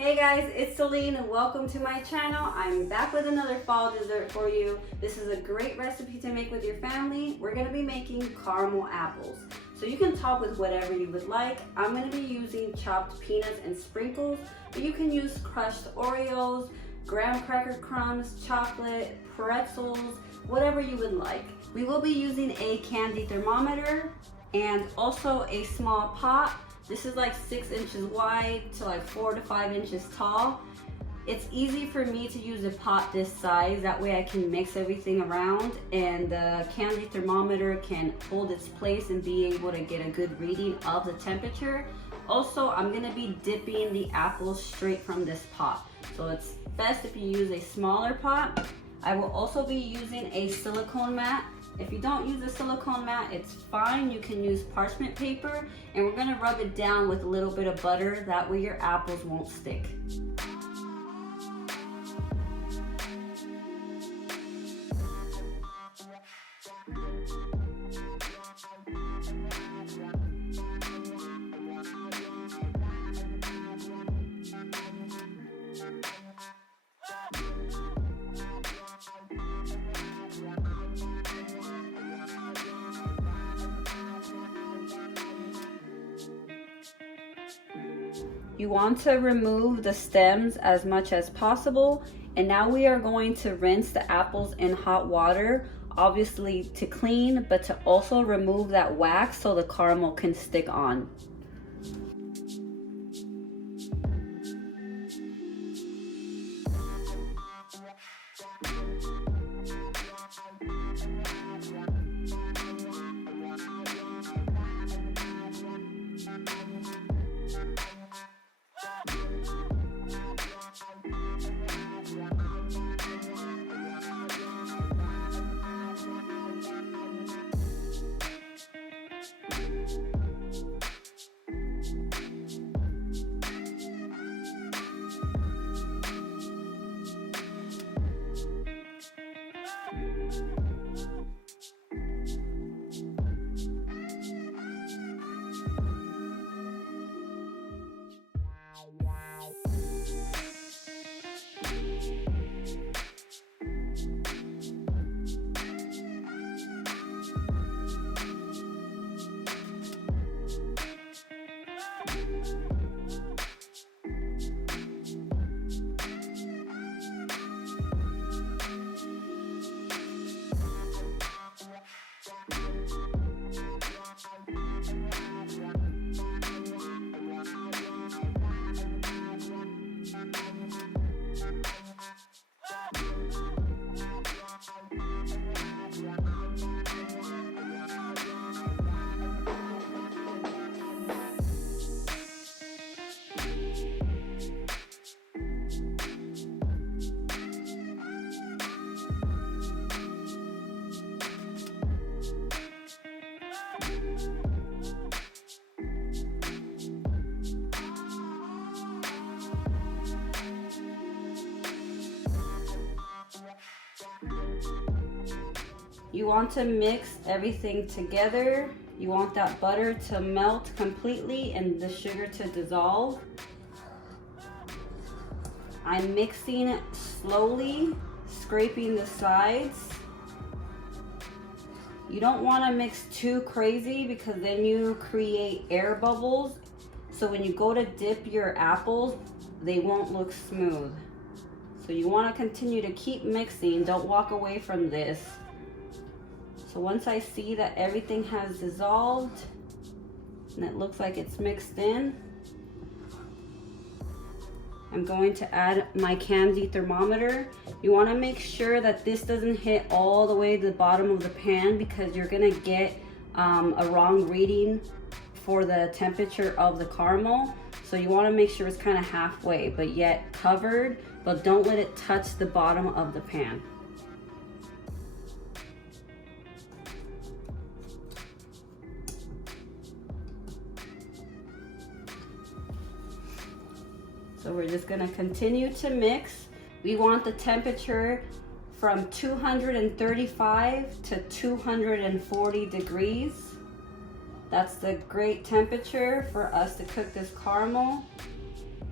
Hey guys, it's Celine and welcome to my channel. I'm back with another fall dessert for you. This is a great recipe to make with your family. We're going to be making caramel apples. So you can top with whatever you would like. I'm going to be using chopped peanuts and sprinkles, but you can use crushed Oreos, graham cracker crumbs, chocolate, pretzels, whatever you would like. We will be using a candy thermometer and also a small pot. This is like 6 inches wide to like 4 to 5 inches tall. It's easy for me to use a pot this size, that way I can mix everything around and the candy thermometer can hold its place and be able to get a good reading of the temperature. Also, I'm gonna be dipping the apples straight from this pot. So it's best if you use a smaller pot. I will also be using a silicone mat. If you don't use a silicone mat, it's fine. You can use parchment paper, and we're gonna rub it down with a little bit of butter. That way your apples won't stick. You want to remove the stems as much as possible, and now we are going to rinse the apples in hot water, obviously to clean, but to also remove that wax so the caramel can stick on. You want to mix everything together. You want that butter to melt completely and the sugar to dissolve. I'm mixing it slowly, scraping the sides. You don't want to mix too crazy because then you create air bubbles. So when you go to dip your apples, they won't look smooth. So you want to continue to keep mixing. Don't walk away from this. So once I see that everything has dissolved and it looks like it's mixed in, I'm going to add my candy thermometer. You want to make sure that this doesn't hit all the way to the bottom of the pan because you're going to get a wrong reading for the temperature of the caramel. So you want to make sure it's kind of halfway but yet covered, but don't let it touch the bottom of the pan. So we're just gonna continue to mix. We want the temperature from 235 to 240 degrees. That's the great temperature for us to cook this caramel.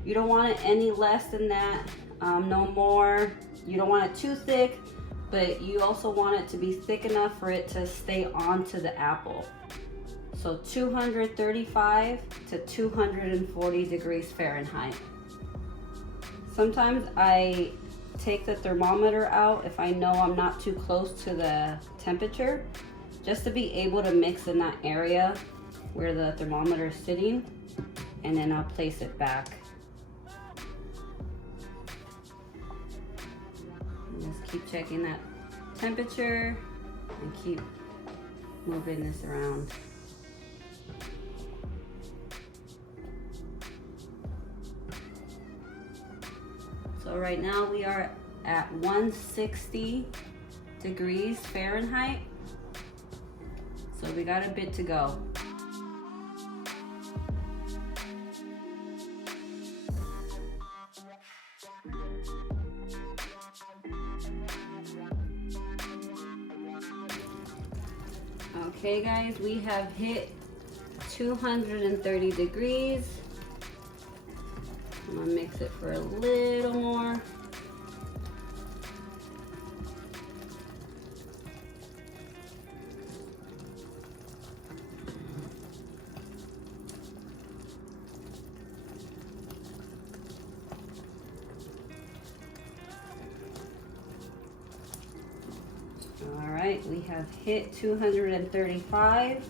You don't want it any less than that, no more. You don't want it too thick, but you also want it to be thick enough for it to stay onto the apple. So 235 to 240 degrees Fahrenheit. Sometimes I take the thermometer out if I know I'm not too close to the temperature, just to be able to mix in that area where the thermometer is sitting, and then I'll place it back. And just keep checking that temperature and keep moving this around. So right now we are at 160 degrees Fahrenheit. So we got a bit to go. Okay guys, we have hit 230 degrees. I'm gonna mix it for a little more. All right, we have hit 235.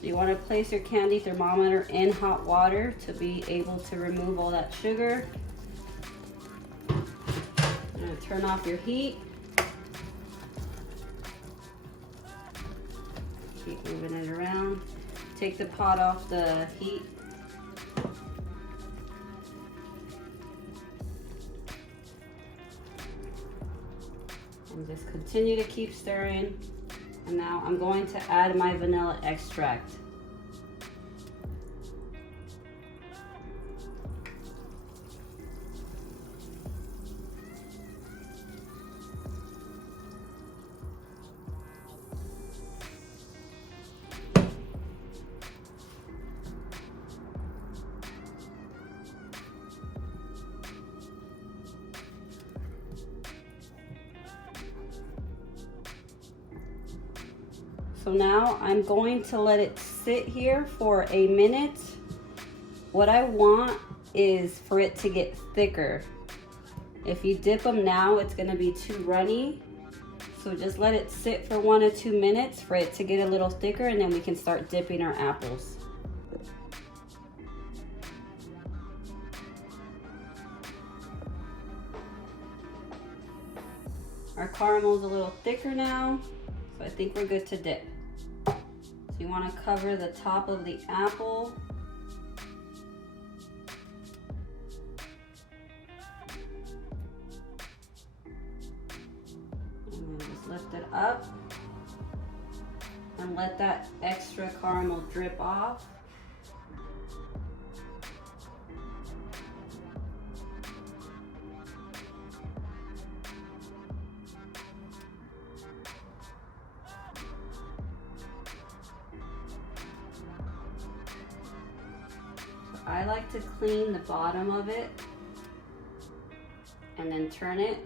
So you want to place your candy thermometer in hot water to be able to remove all that sugar. I'm going to turn off your heat. Keep moving it around. Take the pot off the heat. And just continue to keep stirring. And now I'm going to add my vanilla extract. So now I'm going to let it sit here for a minute. What I want is for it to get thicker. If you dip them now, it's gonna be too runny. So just let it sit for 1 or 2 minutes for it to get a little thicker, and then we can start dipping our apples. Our caramel's a little thicker now, so I think we're good to dip. So you want to cover the top of the apple. And then just lift it up and let that extra caramel drip off. I like to clean the bottom of it and then turn it.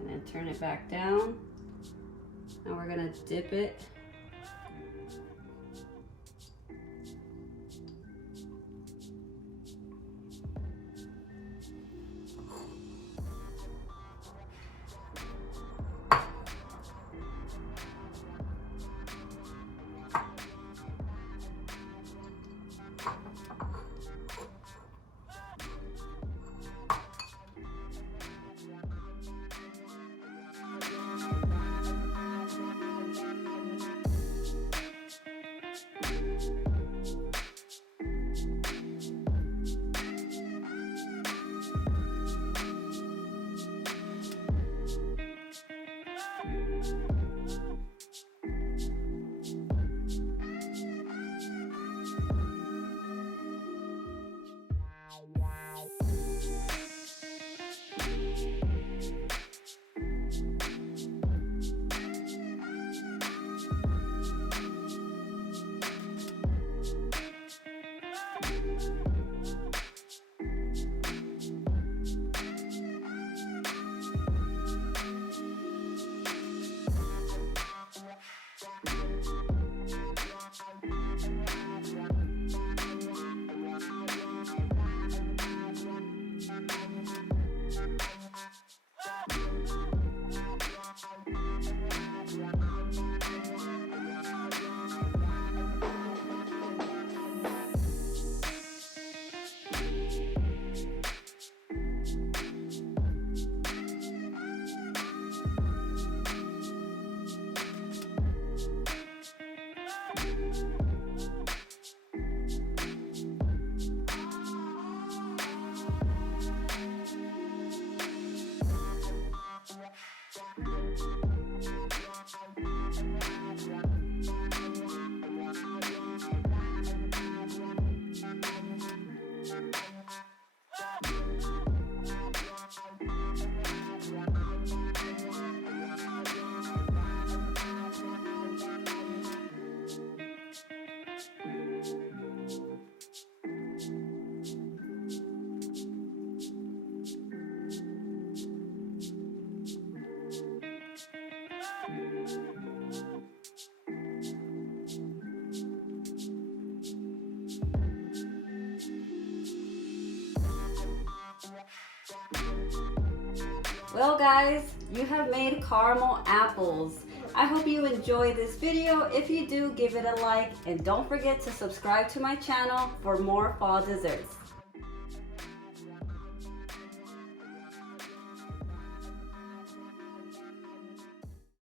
And then turn it back down. And we're gonna dip it. Well guys, you have made caramel apples. I hope you enjoyed this video. If you do, give it a like and don't forget to subscribe to my channel for more fall desserts.